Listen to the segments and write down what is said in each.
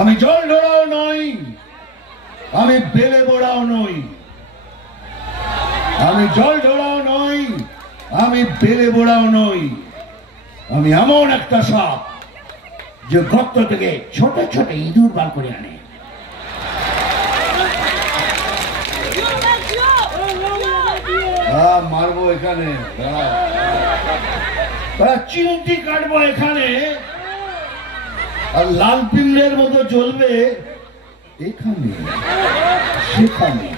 আমি জল ঢোড়াও নই, আমি বেলে বোড়াও নই। আমি জল ঢোড়াও নই, আমি বেলে বোড়াও নই। আমি এমন একটা সাপ যে গর্ত থেকে ছোট ছোট ইঁদুর বার করে আনে। মারবো এখানে, চিমটি কাটবো এখানে, আর লাল পিঁমড়ের মতো জ্বলবে এখানে সেখানে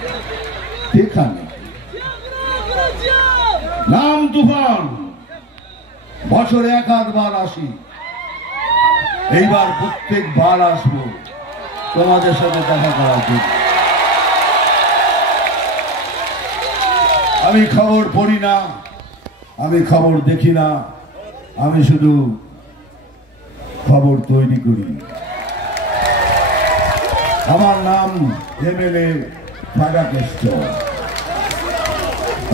সেখানে। নাম তুফান, বছরে এক আধবার আসি, এইবার প্রত্যেকবার আসবো তোমাদের সাথে দেখা করার জন্য। আমি খবর পড়ি না, আমি খবর দেখি না, আমি শুধু খবর তৈরি করি। আমার নাম এমএলএ ফাটাকেষ্ট।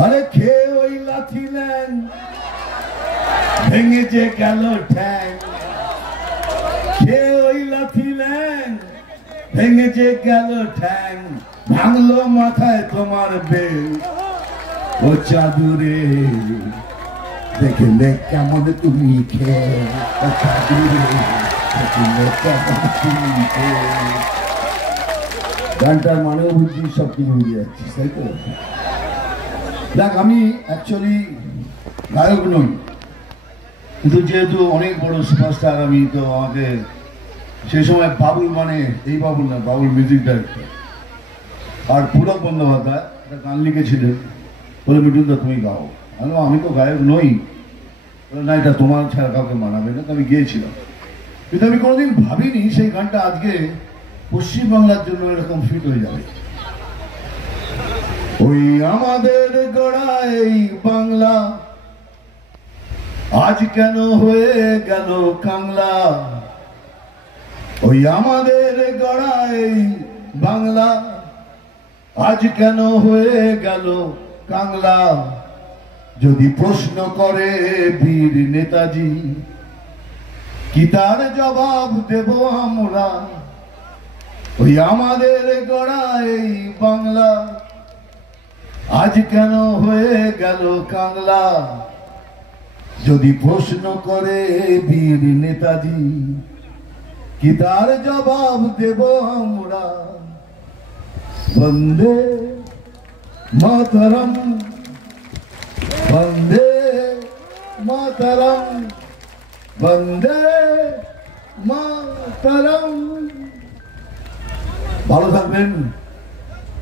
আরে খেয়ে ওই লাথিলেন, ভেঙে যে গেল ঠ্যাং। খেয়ে ওই লাথিলেন, ভেঙে যে গেল ঠ্যাং। ভাঙলো মাথায় তোমার বেল, ও চাদুরে দেখলে কেমন তুমি খেয়ে। ও চাদুরে দেখলে কেমন তুমি খেয়ে। গানটার মানেও বুঝছি, সব কিছু বুঝে যাচ্ছি, তাই তো? দেখ, আমি অ্যাকচুয়ালি গায়ক নই, কিন্তু যেহেতু অনেক বড় সুপারস্টার আমি, তো আমাকে সেই সময় বাবুল, মানে এই বাবুল না, বাবুল মিউজিক ডাইরেক্টর আর পুলক বন্দ্যোপাধ্যায় একটা গান লিখেছিলেন, বলে মিঠুনদা তুমি গাও। আমি তো গায়ক নই, না এটা তোমার ছাড়া কাউকে মানাবে না। তো আমি গিয়েছিলাম, কিন্তু আমি কোনোদিন ভাবিনি সেই গানটা আজকে পশ্চিমবাংলার জন্য এরকম ফিট হয়ে যাবে। ওই আমাদের গড়া এই বাংলা আজ কেন হয়ে গেল কাংলা। ওই আমাদের গড়া এই বাংলা আজ কেন হয়ে গেল কাংলা। যদি প্রশ্ন করে বীর নেতাজি, কি তার জবাব দেব আমরা। ওই আমাদের গড়া এই বাংলা আজ কেন হয়ে গেল কাংলা। যদি প্রশ্ন করে বীর নেতাজি, কি তার জবাব দেব আমরা। বন্দে মাতরম, বন্দে মাতরম, বন্দে মাতরম। ভালো থাকবেন।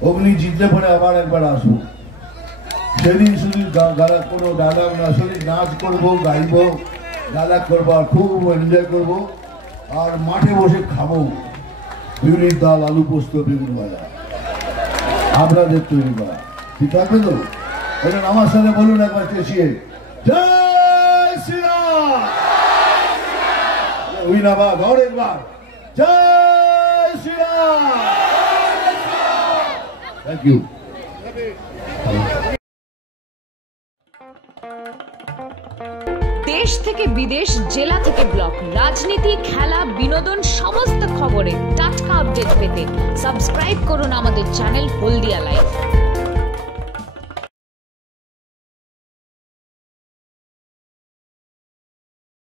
অগ্নি জিতলে পরে আবার একবার আসবো। সেদিন শুধু কোনো ডায়লগ না, শুধু নাচ করবো, গাইবো, ডায়লগ করবো, আর খুব এনজয় করবো, আর মাঠে বসে খাবো বিউলির ডাল, আলু পোস্ত, বেগুন ভাজা, আপনাদের তৈরি করা। ঠিক আছে তো? এখন আমার সাথে বলুন একবার চেঁচিয়ে, জয় শ্রীরাম। ওই না বা ঘর একবার, জয় শ্রীরাম। Thank you. দেশ থেকে বিদেশ, জেলা থেকে ব্লক, রাজনীতি, খেলা, বিনোদন, সমস্ত খবরে টাটকা আপডেট পেতে সাবস্ক্রাইব করুন আমাদের চ্যানেল হলদিয়া লাইভ।